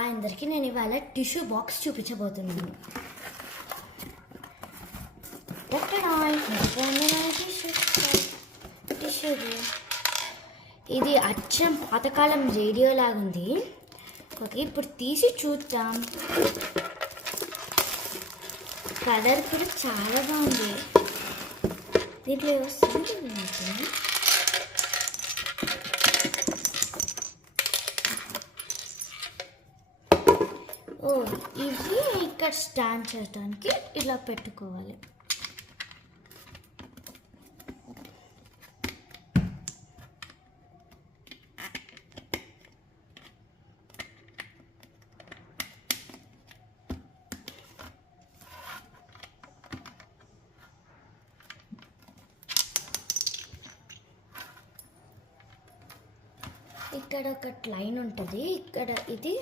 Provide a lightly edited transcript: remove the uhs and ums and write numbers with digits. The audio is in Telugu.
అందరికీ నేను ఇవాళ టిష్యూ బాక్స్ చూపించబోతున్నాను. ఇది అచ్చం పాతకాలం రేడియో లాగుంది. ఓకే, ఇప్పుడు తీసి చూద్దాం. కలర్ కూడా చాలా బాగుంది. దీంట్లో వస్తుంది. ఇది ఇక్కడ స్టాండ్ చేయడానికి ఇలా పెట్టుకోవాలి. ఇక్కడ ఒక లైన్ ఉంటుంది. ఇక్కడ ఇది